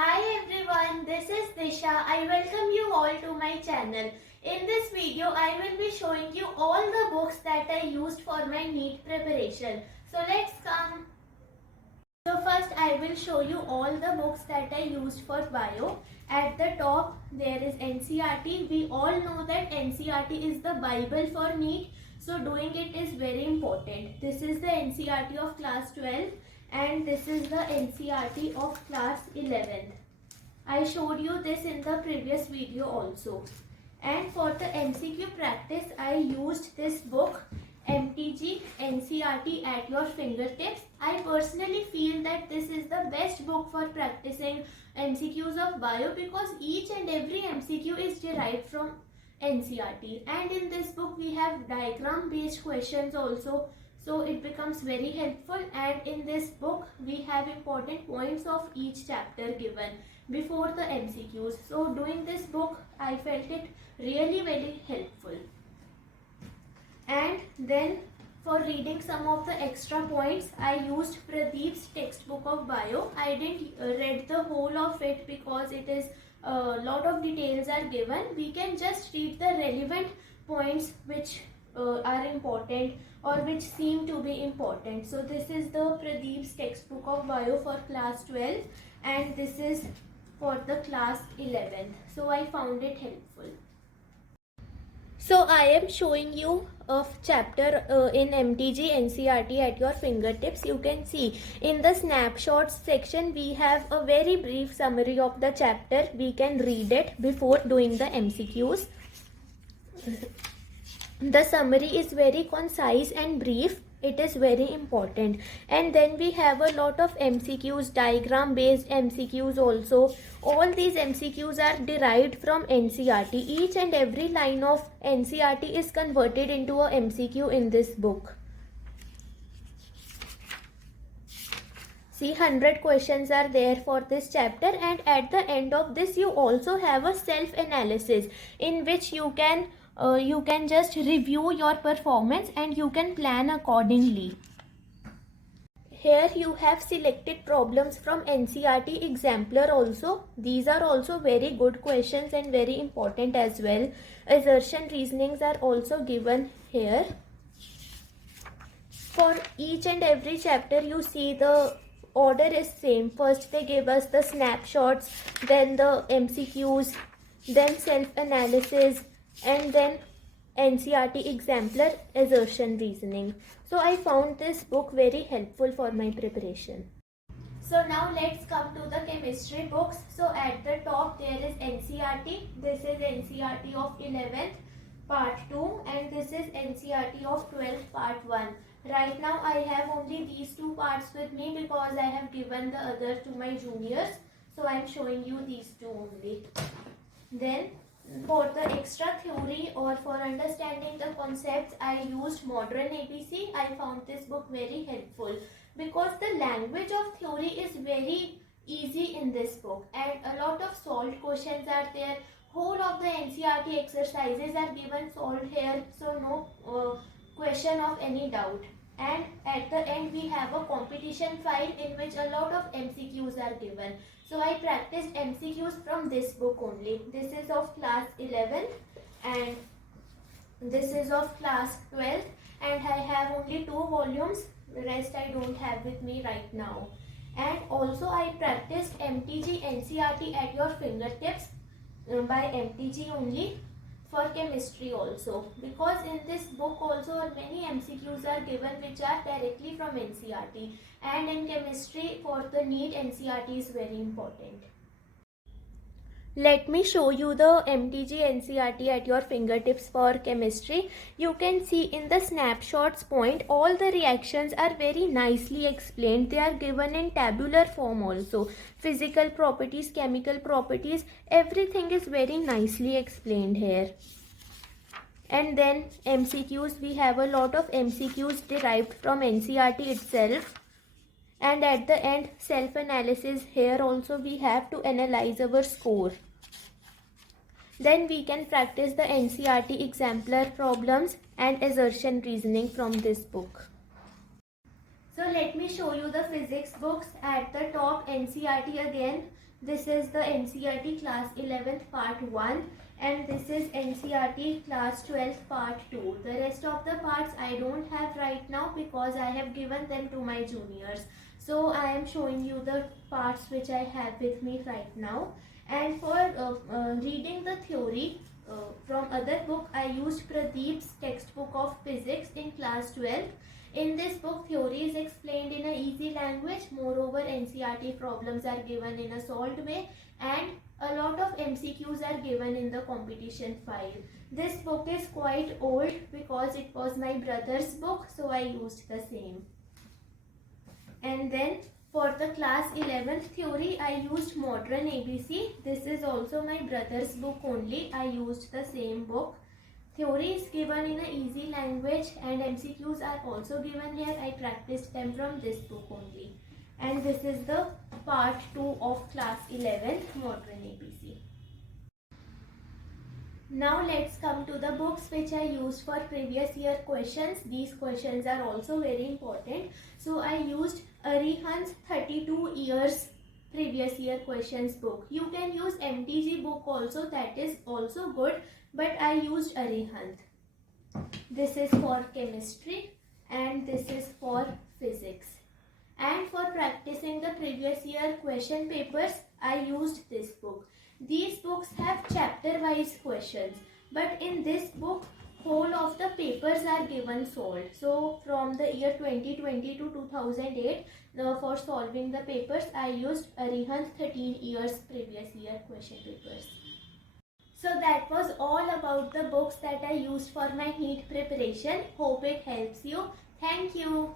Hi everyone, this is Disha. I welcome you all to my channel. In this video, I will be showing you all the books that I used for my NEET preparation. So let's come. So first I will show you all the books that I used for bio. At the top there is NCERT. We all know that NCERT is the Bible for NEET. So doing it is very important. This is the NCERT of class 12 and this is the NCERT of class 11th. I showed you this in the previous video also. And for the MCQ practice, I used this book MTG NCERT at your fingertips. I personally feel that this is the best book for practicing MCQs of bio because each and every MCQ is derived from NCERT. And in this book we have diagram based questions also. So it becomes very helpful, and in this book we have important points of each chapter given before the MCQs. So doing this book I felt it really very helpful. And then for reading some of the extra points I used Pradeep's textbook of bio. I didn't read the whole of it because it is a lot of details are given. We can just read the relevant points which are important or which seem to be important. So this is the Pradeep's textbook of bio for class 12 and this is for the class 11th. So I found it helpful. So I am showing you a chapter in MTG NCERT at your fingertips. You can see in the snapshots section we have a very brief summary of the chapter. We can read it before doing the MCQs. The summary is very concise and brief. It is very important. And then we have a lot of MCQs, diagram based MCQs also. All these MCQs are derived from NCERT. Each and every line of NCERT is converted into a MCQ in this book. See, 100 questions are there for this chapter, and at the end of this you also have a self-analysis in which you can just review your performance and you can plan accordingly. Here you have selected problems from NCERT exemplar also. These are also very good questions and very important as well. Assertion reasonings are also given here. For each and every chapter you see the order is same. First they give us the snapshots, then the MCQs, then self-analysis, and then NCERT exemplar assertion reasoning. So I found this book very helpful for my preparation. So now let's come to the chemistry books. So at the top there is NCERT. This is NCERT of 11th part 2 and this is NCERT of 12th part 1. Right now I have only these two parts with me because I have given the other to my juniors. So I am showing you these two only. Then for the extra theory or for understanding the concepts, I used Modern ABC. I found this book very helpful because the language of theory is very easy in this book and a lot of solved questions are there. Whole of the NCERT exercises are given solved here, so no question of any doubt. And at the end we have a competition file in which a lot of MCQs are given. So I practiced MCQs from this book only. This is of class 11 and this is of class 12 and I have only 2 volumes. The rest I don't have with me right now. And also I practiced MTG NCERT at your fingertips by MTG only for chemistry also, because in this book also many MCQs are given which are directly from NCERT, and in chemistry for the NEET NCERT is very important. Let me show you the MTG NCERT at your fingertips for chemistry. You can see in the snapshots point all the reactions are very nicely explained. They are given in tabular form also. Physical properties, chemical properties, everything is very nicely explained here. And then MCQs, we have a lot of MCQs derived from NCERT itself. And at the end, self-analysis. Here also we have to analyze our score. Then we can practice the NCERT exemplar problems and assertion reasoning from this book. So let me show you the physics books. At the top, NCERT again. This is the NCERT class 11th part 1 and this is NCERT class 12th part 2. The rest of the parts I don't have right now because I have given them to my juniors. So I am showing you the parts which I have with me right now. And for reading the theory from other book, I used Pradeep's textbook of physics in class 12. In this book, theory is explained in a easy language. Moreover, NCERT problems are given in a solved way and a lot of MCQs are given in the competition file. This book is quite old because it was my brother's book, so I used the same. And then for the class 11th theory, I used Modern ABC. This is also my brother's book only. I used the same book. Theory is given in an easy language and MCQs are also given here. I practiced them from this book only. And this is the part 2 of class 11th Modern ABC. Now let's come to the books which I used for previous year questions. These questions are also very important. So I used Arihant's 32 years previous year questions book. You can use MTG book also, that is also good, but I used Arihant. This is for chemistry and this is for physics. And for practicing the previous year question papers, I used this book. These books have chapter wise questions, but in this book whole of the papers are given solved. So from the year 2020 to 2008, for solving the papers I used Arihant 13 years previous year question papers. So that was all about the books that I used for my NEET preparation. Hope it helps you. Thank you.